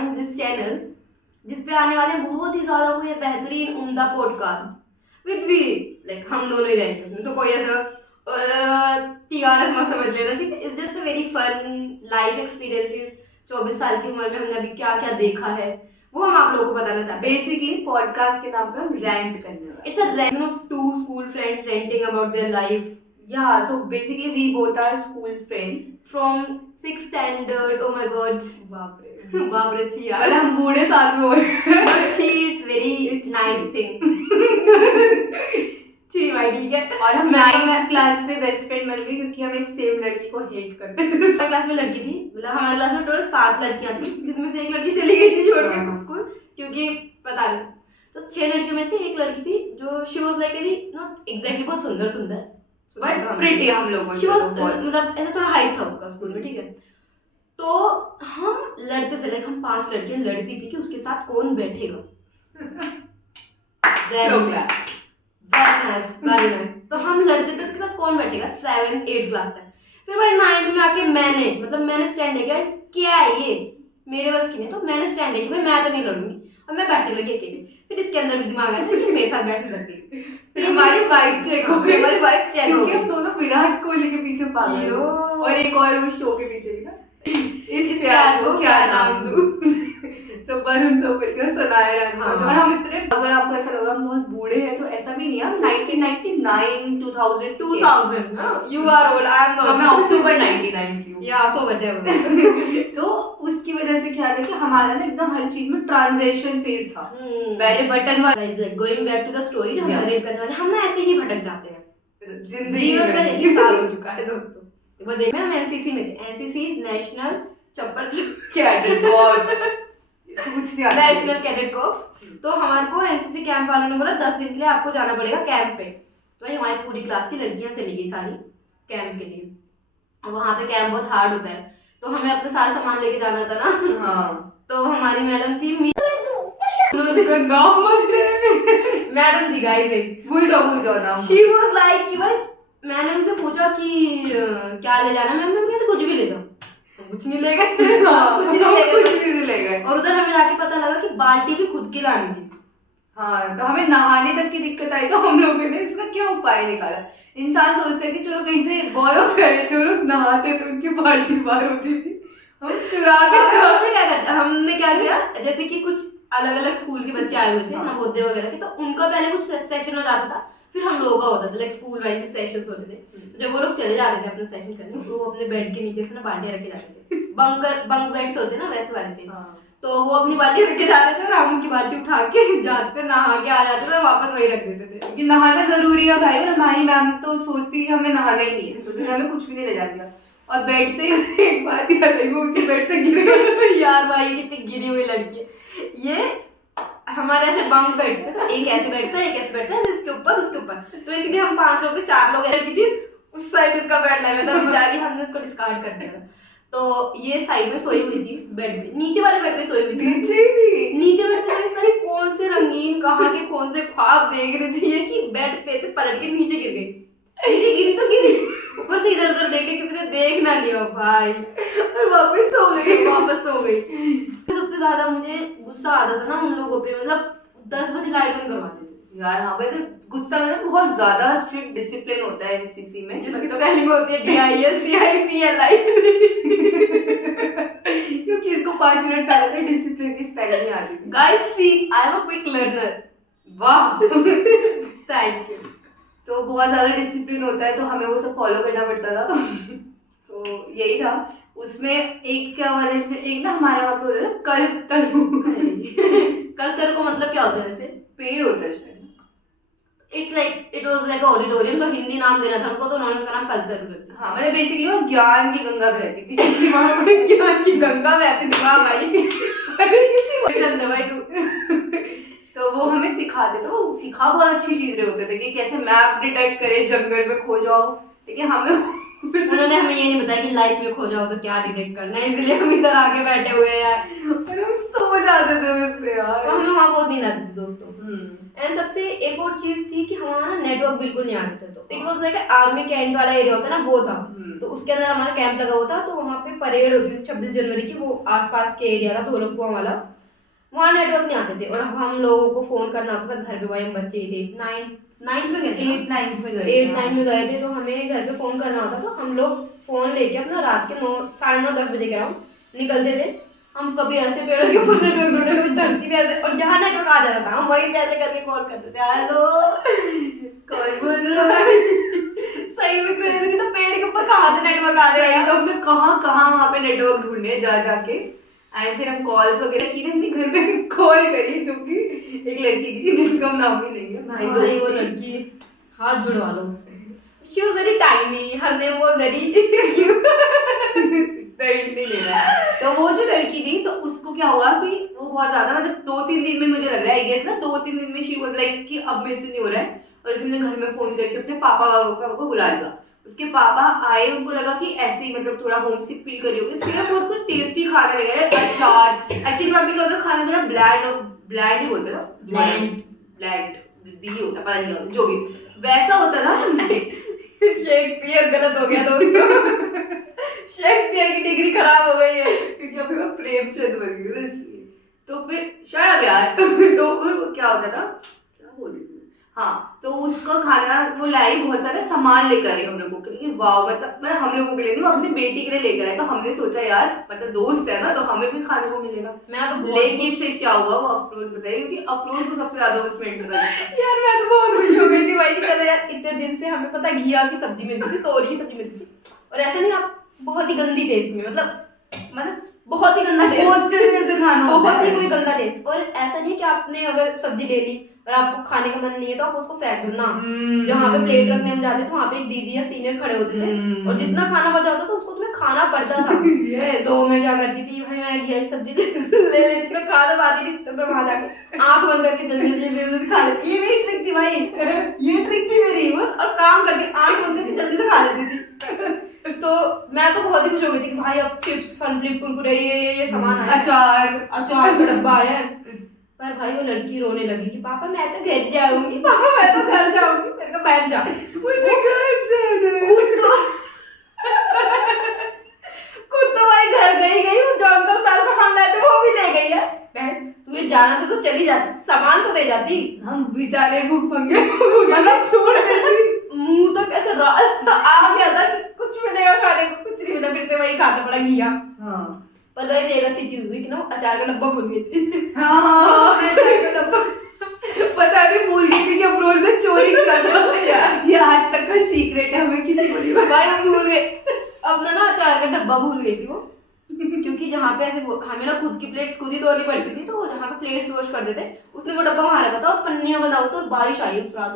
Starting this channel जिसपे आने वाले बहुत ही ज़्यादा कोई बेहतरीन उम्दा पॉडकास्ट विद वी, लाइक हम दोनों ही रहेंगे उसमें, तो कोई ऐसा तिगारत मत समझ लेना, ठीक है। It's just a very fun life experiences. 24 साल की उम्र में हमने अभी क्या क्या देखा है वो हम आप लोगों को बताना चाहते हैं। बेसिकली पॉडकास्ट के नाम पे हम रेंट करने वाले। It's a rant of two school friends ranting about their life. Yeah, so basically we both are school friends from 6th standard. Oh my god, बाप रे बाप रे छी यार, पहले हम बूढ़े साथ में हुए but she is very nice thing। छी भाई, ठीक है। और हम 9th क्लास से बेस्ट फ्रेंड बन गए क्योंकि हम एक सेम लड़की को हेट करते थे। हमारी क्लास में लड़की थी, मतलब हमारी क्लास में टोटल 7 लड़कियां थी जिसमें से एक लड़की चली गई थी छोड़ के स्कूल, क्योंकि पता नहीं। तो 6 लड़कियों में से एक लड़की थी जो she was like very not exactly बहुत सुंदर बट प्रिटी हम लोगों शी वाज, मतलब ऐसा थोड़ा हाइट था उसका स्कूल में, ठीक है। तो हम लड़ते थे, लाइक हम 5 लड़कियां लड़ती थी कि उसके साथ कौन बैठेगा। Very nice. तो हम लड़ते थे उसके साथ कौन बैठेगा 7th 8th क्लास तक। फिर भाई 9th में आके मैंने स्टैंड लिया क्या है ये मेरे बस की नहीं, तो मैंने स्टैंड लिया भाई मैं तो नहीं लड़ूंगी और मैं बैठने लगी अकेले। फिर इसके अंदर भी दिमाग आया था कि मेरे साथ बैठने लगती। फिर हमारी वाइब चेक हो गई, हमारी वाइब चेक हो क्योंकि गई। हम दोनों विराट कोहली के पीछे पागल यो। थे। और एक और उस शो के पीछे भी था, इस प्यार को क्या नाम दूं। सो वरुण सोपलकर, सोनाया राजवंशी। हाँ। और हम इतने, अगर आपको ऐसा लग रहा हम बहुत बूढ़े हैं तो ऐसा भी नहीं है। हम 1999 2000 you are old, I am तो मैं अक्टूबर 99 की हूँ। या सो व्हाटएवर। तो उसकी वजह से क्या था कि हमारा ना एकदम हर चीज में ट्रांजिशन फेज था। पहले बटन वाला, going back to the story, हम नरेट करने वाले, हम ना ऐसे ही भटक जाते हैं। जिंदगी जीवन का में यही साल हो चुका है दोस्तों। वो देख हम एनसीसी में थे, एनसीसी नेशनल चप्पल कैडेट कॉर्प्स, कुछ नहीं आता। National cadet corps. तो हमारे को एनसीसी कैंप वालों ने बोला 10 दिन के लिए आपको जाना पड़ेगा कैंप पे। तो भाई हमारी पूरी क्लास की लड़कियां चली गई सारी कैंप के लिए। और वहाँ पे कैंप बहुत हार्ड होता है, तो हमें अपना सारा सामान लेके जाना था ना। हाँ। तो हमारी मैडम थी मैडम थी गाइस, भूल जाओ नाम। शी वाज लाइक कि भाई मैंने उनसे पूछा कि क्या ले जाना, मैम कहते कुछ भी ले जाओ। कुछ नहीं ले गए, कुछ भी ले गए। और उधर हमें जाके पता लगा कि बाल्टी भी खुद की लानी थी। हाँ, तो हमें नहाने तक की दिक्कत आई, तो हम लोगों ने इसका क्या उपाय निकाला। इंसान सोचता है कि चलो कहीं से बोरो करें, जो लोग नहाते थे उनकी बाल्टी बाहर होती थी, हम चुरा के हमने क्या किया, जैसे कि कुछ अलग अलग स्कूल के बच्चे आए हुए थे नवोदय वगैरह के, तो उनका पहले कुछ सेशन हो जाता था, फिर हम लोगों का होता था, लाइक स्कूल वाइज सेशंस होते थे। जब वो लोग चले जाते थे अपना सेशन करने, तो वो अपने बेड के नीचे से ना बाल्टियां रख के जाते थे। बंक बेड्स होते ना वैसे वाले थे। तो वो अपनी बाल्टी रख के जाते थे और हम उनकी बाल्टी उठा के जाते थे, नहा के आ जाते थे और वापस वही रख देते थे। क्योंकि नहाना जरूरी है भाई, और हमारी मैम तो सोचती है हमें नहाना ही नहीं है, तो उन्होंने हमें कुछ भी नहीं ले जाने दिया। और बेड से एक बात याद आई, वो उसी बेड से गिर गई। यार भाई कितनी गिरी हुई लड़की है ये। हमारे ऐसे बंक बेड्स थे, तो एक ऐसे बैठता है, एक ऐसे बैठता है, उसके ऊपर। तो इसलिए हम 5 लोग थे, 4 लोग लड़की थी, उस साइड उसका बेड लगा था, बेचारी हमने उसको डिस्कार्ड कर दिया। तो ये साइड में सोई हुई थी बेड पे, नीचे वाले बेड पे सोई हुई थी। नीचे बेड पे सारी कौन से रंगीन कहाँ के कौन से ख्वाब देख रही थी ये कि बेड पे से पलट के नीचे गिर गई। नीचे गिरी तो गिरी, ऊपर से इधर उधर देख के किसी ने देख ना लिया भाई, और वापस सो गई। सबसे ज्यादा मुझे गुस्सा आता था ना उन लोगों पे, मतलब 10 बजे लाइट बंद करवा देते यार। हाँ भाई, तो गुस्सा में बहुत ज्यादा स्ट्रिक्ट डिसिप्लिन होता है एनसीसी में, जिसकी स्पेलिंग होती है DISCIPLI। क्योंकि इसको 5 मिनट पहले डिसिप्लिन की स्पेलिंग नहीं आती थी। Guys see I am a quick learner. वाह थैंक यू। तो बहुत ज्यादा डिसिप्लिन होता है, तो हमें वो सब फॉलो करना पड़ता था। तो यही था उसमें। एक क्या वाले से एक ना हमारे वहाँ पे होता है कल्पतरु। कल्पतरु को मतलब क्या होता है वैसे? पेड़ होता है शायद। इट वाज लाइक ऑडिटोरियम, तो हिंदी नाम देना था उनको, तो उन्होंने उसका नाम कल्पतरु रख दिया। हाँ, मतलब बेसिकली वो ज्ञान की गंगा बहती थी, क्योंकि वहाँ ज्ञान की गंगा बहती थी। वाह भाई, चंद भाई तू। तो वो हमें सिखाते थे, वो सिखा बहुत अच्छी चीज रहे होते थे कि कैसे मैप डिटेक्ट करे, जंगल में खो जाओ। लेकिन हमें उन्होंने हमें ये नहीं बताया कि लाइफ में खो जाओ तो क्या डिटेक्ट करना है, इसलिए हम इधर आके बैठे हुए हैं यार, और हम सो जाते थे उसमें यार। तो हमें वहाँ बहुत नींद आती थी दोस्तों। एंड सबसे एक और चीज थी कि हमारा ना नेटवर्क बिल्कुल नहीं आता था, तो it was like army cantt वाला एरिया होता है ना, वो था। तो उसके अंदर हमारा कैंप लगा हुआ था, तो वहाँ पे परेड होती थी 26 जनवरी की, वो आसपास के एरिया था धोलकुआं वाला, वहाँ नेटवर्क नहीं आते थे और हम लोगों को फोन करना होता था घर पे। भाई हम बच्चे ही थे, 9th में गए थे, 8th 9th में गए 8th 9th में गए थे, तो हमें घर पे फोन करना होता, तो हम लोग फोन लेके अपना रात के 9 साढ़े 9 10 बजे के अराउंड निकलते थे। हम कभी ऐसे पेड़ों के ऊपर नेटवर्क ढूंढे, कभी धरती पे ऐसे, और जहाँ नेटवर्क आ जाता था हम वहीं से ऐसे करके कॉल करते थे, हेलो कौन बोल रहा है। सही में क्रेज की, तो पेड़ के ऊपर कहाँ से नेटवर्क आ रहे हैं। तो हमने कहाँ कहाँ वहाँ पे नेटवर्क ढूंढे जा जाके, एंड फिर हम कॉल्स वगैरह की, हमने घर पे कॉल करी, जो कि एक लड़की थी जिसका हम नाम भी लेंगे, भाई वो लड़की, हाथ जुड़वा लो उससे। She was very tiny, her name was very नहीं लेना है। तो वो जो लड़की थी, तो उसको क्या हुआ कि वो बहुत ज्यादा, मतलब 2-3 दिन में, मुझे लग रहा है आई गेस ना 2-3 दिन में शी वाज लाइक कि अब मेरे से नहीं हो रहा है, और उसने घर में फोन करके अपने पापा को बुला लिया। उसके पापा आए, उनको लगा कि ऐसे ही मतलब थोड़ा होम सिक फील करी होगी, उसके लिए बहुत कुछ टेस्टी खाना लगा है, अचार। एक्चुअली वहाँ पे क्या होता है, खाना थोड़ा ब्लैंड ही होता है ना, ब्लैंड दी होता, पता नहीं होता, जो भी वैसा होता ना। शेक्सपियर गलत हो गया दोस्तों, शेक्सपियर की डिग्री खराब हो गई है, क्योंकि अभी मैं प्रेमचंद बन गई हूँ इसलिए। तो फिर शराब यार। तो फिर वो क्या होता था, क्या बोल रही थी, हाँ, तो उसका खाना वो लाई, बहुत सारा सामान लेकर आई हम लोगों के लिए। वाह, मतलब मैं हम लोगों के लिए नहीं, वो अपनी बेटी के लिए लेकर आए। तो हमने सोचा यार मतलब दोस्त है ना, तो हमें भी खाने को मिलेगा। मैं तो लेकिन फिर क्या हुआ, वो अफरोज बताइए, क्योंकि अफरोज को सबसे ज्यादा उसमें इंटरेस्ट है। यार मैं तो बहुत खुश हो गई थी भाई कि चलो यार, इतने दिन से हमें पता घिया की सब्जी मिलती थी, तोरी की सब्जी मिलती थी, और ऐसा नहीं आप बहुत ही गंदी टेस्ट में, मतलब बहुत ही गंदा टेस्ट, हॉस्टल में से खाना होता बहुत ही है कोई गंदा टेस्ट। और ऐसा नहीं है कि आपने अगर सब्जी ले ली और आपको खाने का मन नहीं है तो आप उसको फेंक दो ना। जहाँ पे प्लेट रखने हम जाते थे वहाँ पे एक दीदी या सीनियर खड़े होते थे, और जितना खाना बचा होता था उसको तुम्हें खाना पड़ता था। तो मैं क्या करती थी भाई, मैं घिया की सब्जी ले लेती थी, मैं खा तो पाती थी, तो मैं वहाँ जाके आँख बंद करके जल्दी जल्दी खा लेती। ये मेरी ट्रिक थी भाई, ये ट्रिक थी मेरी, और काम करती, आँख बंद करके जल्दी से खा लेती थी। तो मैं तो बहुत ही खुश हो गई थी कि भाई अब चिप्स, फन फ्लिप, कुरकुरे, ये सामान आया, अचार का डब्बा आया है। पर भाई वो लड़की रोने लगी कि पापा मैं तो घर जाऊंगी, पापा मैं तो घर जाऊंगी। मेरे को बहन जा, मुझे घर जाना है। खुद तो भाई घर गई, वो जो अंकल सारा सामान लाए थे वो भी ले गई है। बहन तुझे जाना था तो चली जाती, सामान तो दे जाती। हम बेचारे भूख मंगे मतलब छोड़ देती, मुंह तो कैसे आ गया था कि कुछ मिलेगा खाने को, कुछ नहीं मिला, फिर तो वही खाना पड़ा घिया। हाँ पर गई एक अच्छी चीज हुई कि ना अचार का डब्बा भूल गई थी। हाँ, अचार का डब्बा पता नहीं भूल गई थी कि अफरोज ने चोरी किया था। ये आज तक का सीक्रेट है, हमें किसी को नहीं पता। भाई हम भूल गए, अपना ना अचार का डब्बा भूल गई थी वो, क्योंकि जहाँ पे ऐसे हमें ना खुद की प्लेट्स खुद ही धोनी पड़ती थी, तो जहाँ पे प्लेट्स वॉश करते थे उसने वो डब्बा वहाँ रखा था, और पन्नियां बना हुआ था, और बारिश आई उस रात,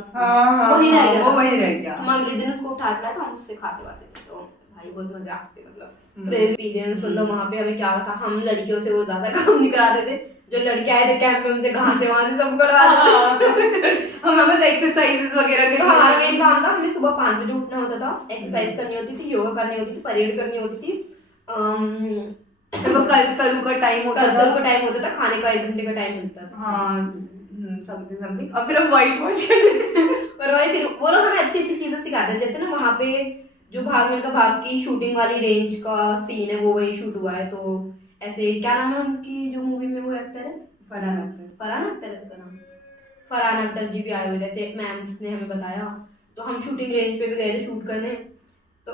वही रह गया, वही रह गया। हम अगले दिन उसको उठा के लाए, तो हम उससे खाते वाते थे। तो भाई बहुत मजा आते, मतलब एक्सपीरियंस, मतलब वहाँ पे हमें क्या था, हम लड़कियों से वो ज्यादा काम नहीं कराते थे, जो लड़के आए थे कैंप में उनसे कहाँ से वहाँ से सब करवा देते। हम बस एक्सरसाइजेस वगैरह तो हमारा मेन काम था, हमें सुबह 5 बजे उठना होता था, एक्सरसाइज करनी होती थी, योगा करनी होती थी, परेड करनी होती थी, तो कल का टाइम होता था, खाने का 1 घंटे का टाइम मिलता था। हाँ समथिंग। अब फिर हम व्हाइट वॉश और भाई फिर वो लोग हमें अच्छी अच्छी चीजें सिखाते हैं, जैसे ना वहाँ पे जो भाग मिल्खा भाग की शूटिंग वाली रेंज का सीन है वो वही शूट हुआ है। तो ऐसे क्या नाम है उनकी जो मूवी में वो एक्टर है, फरहान अख्तर है उसका नाम, फरहान अख्तर जी भी आए हुए जैसे मैम्स ने हमें बताया। तो हम शूटिंग रेंज पे भी गए थे शूट करने, तो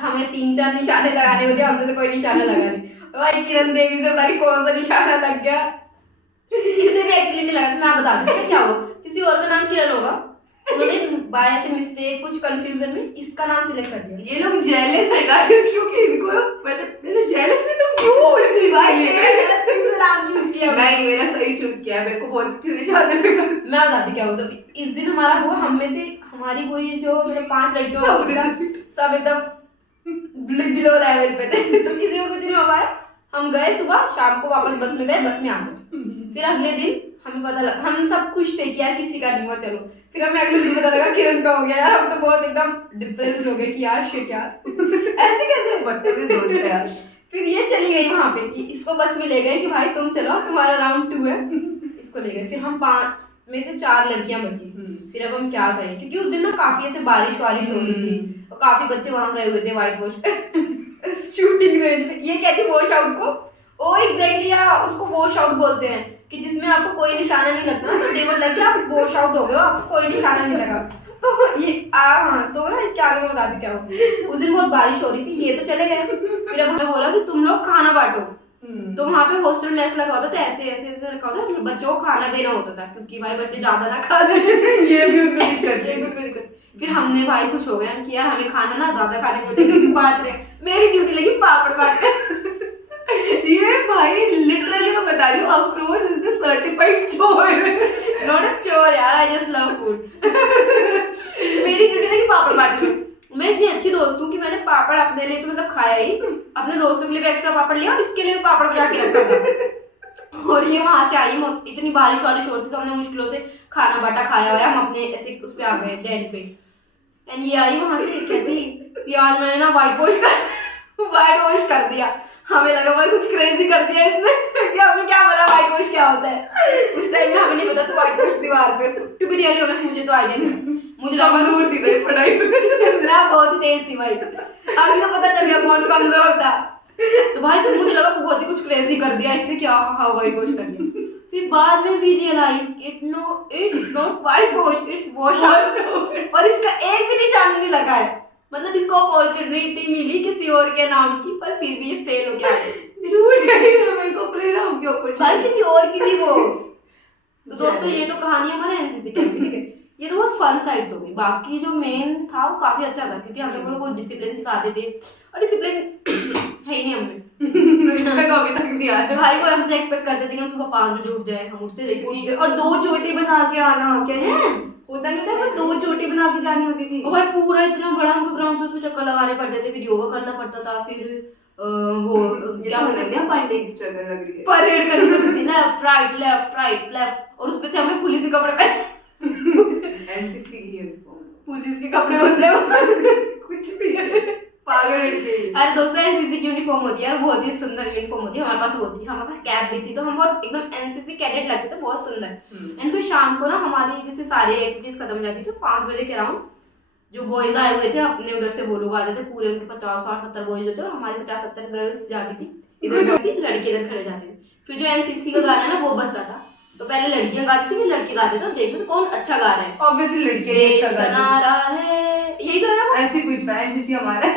हमें 3-4 निशाने लगाने होते, हमने तो कोई निशाना लगा नहीं। भाई किरण देवी से पता नहीं कौन सा निशाना लग गया, इससे भी एक्चुअली नहीं लगा। तो मैं बता दूँ क्या हुआ, किसी और का नाम किरण होगा, उन्होंने बाय ऐसे मिस्टेक कुछ कंफ्यूजन में इसका नाम सिलेक्ट कर दिया। ये लोग जेलस है गाइस, क्योंकि इनको मैंने जेलस में तुम क्यों हो इस चीज के लिए नाम चूज किया। नहीं मेरा सही चूज किया है, मेरे को बहुत अच्छे से याद है। मैं बताती क्या हुआ। तो इस दिन हमारा हुआ, हम में से हमारी पूरी जो मतलब 5 लड़कियों सब एकदम बिलो लेवल पे थे, तो किसी को कुछ नहीं हो पाया। हम गए सुबह, शाम को वापस बस में गए, बस में आ गए। फिर अगले दिन हमें पता लगा, हम सब खुश थे कि यार किसी का नहीं हुआ, चलो। फिर हमें अगले दिन पता लगा किरण का हो गया। यार हम तो बहुत एकदम डिप्रेस्ड हो गए कि यार शिट यार ऐसे कैसे बदतमीज दोस्त है यार। फिर ये चली गई वहां पे कि इसको बस में ले गए कि भाई तुम चलो, तुम्हारा राउंड 2 है, इसको ले गए। फिर हम 5 में से 4 लड़कियां बची। फिर अब हम क्या करें, क्योंकि उस दिन ना काफी ऐसे बारिश वारिश हो रही थी और काफी बच्चे वहां गए हुए थे व्हाइट वॉश शूटिंग रेंज में। ये कहती वॉश आउट को, ओ एग्जैक्टली यार, उसको वॉश आउट बोलते हैं कि जिसमें आपको कोई निशाना नहीं लगता ना, तो टेबल लग गया आप वॉश आउट हो गए, आपको कोई निशाना नहीं लगा। तो ये हाँ, तो ना इसके आगे मैं बता दूं क्या हुआ। उस दिन बहुत बारिश हो रही थी, ये तो चले गए, फिर अब हमें बोला कि तुम लोग खाना बांटो। तो वहाँ पे हॉस्टल मेस लगा होता था, ऐसे ऐसे ऐसे रखा होता था, बच्चों को खाना देना होता था क्योंकि भाई बच्चे ज्यादा ना खा दे। ये भी उनको दिक्कत ये भी उनको दिक्कत। फिर हमने भाई खुश हो गए कि यार हमें खाना ना ज्यादा खाने को मिलेगा, बांट रहे हैं। मेरी ड्यूटी लगी पापड़ बांटने। ये भाई लिटरली मैं बता रही हूँ, अफरोज इज द सर्टिफाइड चोर। नॉट अ चोर यार, आई जस्ट लव फूड। मेरी ड्यूटी लगी पापड़ बांटने में। मैं इतनी अच्छी दोस्त हूँ कि मैंने पापड़ अपने लिए तो मतलब खाया ही, अपने दोस्तों के लिए भी एक्स्ट्रा पापड़ लिया और इसके लिए भी पापड़ बजा के रखा था। और ये वहां से आई, इतनी बारिश वारिश हो रही थी तो हमने मुश्किलों से खाना बांटा खाया हुआ है, हम अपने ऐसे उस पे आ गए डेन पे। एंड ये आई वहां से कहती यार मैंने ना वाइट वॉश कर दिया। हमें लगा भाई कुछ क्रेजी कर दिया इसने कि हमें क्या पता वाइट वॉश क्या होता है। उस टाइम में हमें नहीं पता था वाइट वॉश दीवार पे, टू बी रियली ऑनेस्ट मुझे तो आइडिया नहीं, मुझे कमजोर थी भाई पढ़ाई में। मैं बहुत ही तेज थी भाई, अभी तो पता चल गया कौन कमजोर था। तो भाई मुझे लगा बहुत ही कुछ क्रेजी कर दिया इसने, क्या हाँ वाइट वॉश कर दिया। फिर बाद में भी realise it's not white wash, it's wash out. और इसका एक भी निशान नहीं लगा है, मतलब इसको अपॉर्चुनिटी मिली किसी और के नाम की, पर फिर भी ये फेल हो गया। झूठ कही तो मेरे को प्ले नाम के ऊपर भाई किसी और की थी वो। तो दोस्तों ये तो कहानी हमारे एनसीसी कैंप की, ठीक है। ये तो बहुत फन साइड्स हो गई। बाकी जो मेन था वो काफी अच्छा था क्योंकि हम लोगों को डिसिप्लिन सिखाते थे, और डिसिप्लिन है ही नहीं हमें। इसमें तो अभी तक नहीं आ रहा। भाई को हमसे एक्सपेक्ट करते थे कि हम सुबह 5 बजे उठ जाए, हम उठते थे क्योंकि और 2 चोटी बना के आना, क्या है होता नहीं था, 2 चोटी बना के जानी होती थी। और भाई पूरा इतना बड़ा हमको ग्राउंड था, उसमें चक्कर लगाने पड़ते थे, फिर योगा करना पड़ता था, फिर वो क्या बोलते हैं पांडे की स्ट्रगल लग रही है, परेड करनी पड़ती थी, लेफ्ट राइट लेफ्ट, और उसपे से हमें पुलिस के कपड़े एनसीसी की यूनिफॉर्म, पुलिस के कपड़े होते हैं कुछ भी पागल लड़के। अरे दोस्तों एनसीसी की यूनिफॉर्म होती है, बहुत ही सुंदर यूनिफॉर्म होती है, हमारे पास वो थी, हमारे पास कैप भी थी, तो हम बहुत एकदम एनसीसी कैडेट लगते थे, बहुत सुंदर। एंड फिर शाम को ना हमारी जैसे सारी एक्टिविटीज खत्म हो जाती थी, 5 बजे के अराउंड जो बॉयज आए हुए थे अपने उधर से, वो लोग आते थे पूरे, उनके 50-60-70 बॉयज होते और हमारी 50-70 गर्ल्स जाती थी इधर, जाती थी लड़के इधर खड़े जाते थे। फिर जो एनसीसी का गाना ना वो बजता था, तो पहले लड़कियां गाती थी, फिर लड़के गाते थे, देखते थे कौन अच्छा गा रहा है। ऑब्वियसली लड़के अच्छा गा नारा है, यही तो है ना, ऐसे कुछ था एनसीसी हमारा।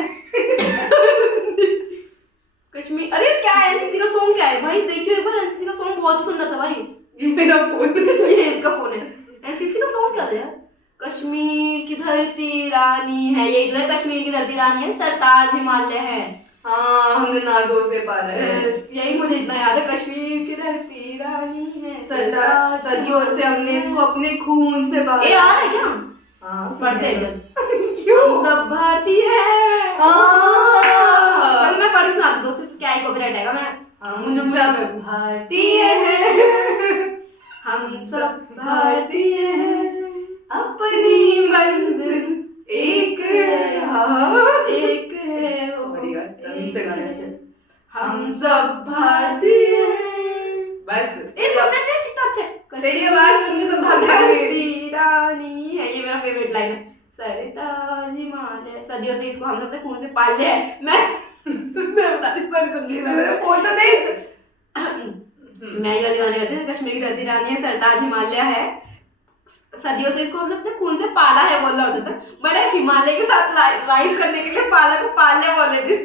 कश्मीर, अरे क्या एनसीसी का सॉन्ग क्या है भाई, देखियो एक बार, एनसीसी का सॉन्ग बहुत ही सुंदर था भाई। ये मेरा फोन ये इसका फोन है। एनसीसी का सॉन्ग क्या था यार, कश्मीर की धरती रानी है, यही तो है, कश्मीर की धरती रानी है, सरताज हिमालय है। हाँ हमने नाजों से पाला है, यही मुझे इतना याद है, कश्मीर की धरती रानी है, सरताज, सदियों से हमने इसको अपने खून से पाला। ये आ रहा है क्या? हाँ पढ़ते हैं जब क्यों हम सब भारतीय हैं। चल मैं पढ़ सुनाती दोस्तों, क्या ही कॉपीराइट आएगा, मैं हम सब भारतीय हैं, हम सब भारतीय हैं, अपनी मंजिल एक है, हाँ एक है वो, सॉरी यार तमीज से गाना चल। हम सब भारतीय हैं। बस ये सब में कितना अच्छा है, तेरी आवाज सुन के सब भाग जाएंगे। रानी है, ये मेरा फेवरेट लाइन है, सरताज हिमालय, सदियों से इसको हमने अपने खून से पाल लिया है। मैं बताती सॉरी मेरा फोन तो देख। मैं ये वाली गाने गाती हूँ, कश्मीर की धरती रानी है, सरताज हिमालय है, सदियों से इसको हमने अपने खून से पाला है बोलना होता था, बड़े हिमालय के साथ राइड करने के लिए पाला को पालने बोले थे,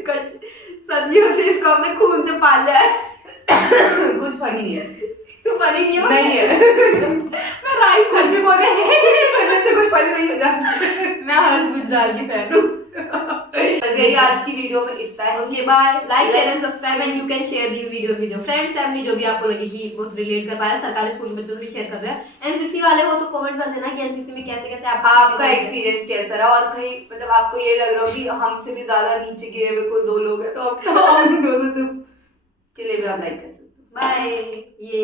सदियों से इसको हमने खून से पाल लिया है। कुछ फनी नहीं है, फनी नहीं है, नहीं है। मैं राइड कुछ भी बोले करने से कुछ फनी नहीं हो जाता। मैं हर्ष गुजराल की फैन हूँ। यही आज की वीडियो में इतना है। Okay bye, like share and subscribe and you can share these videos with your friends family, जो भी आपको लगे कि बहुत रिलेट कर पा रहा है। सरकारी स्कूल में बच्चों से भी शेयर कर दो है। एनसीसी वाले हो तो कमेंट कर देना कि एनसीसी में कैसे कैसे आपका एक्सपीरियंस कैसा रहा, और कहीं मतलब आपको ये लग रहा हो कि हमसे भी ज्यादा नीचे गिरे हुए कोई 2 लोग हैं तो हम दोनों से के लिए भी आप लाइक कर सकते हो। बाय। ये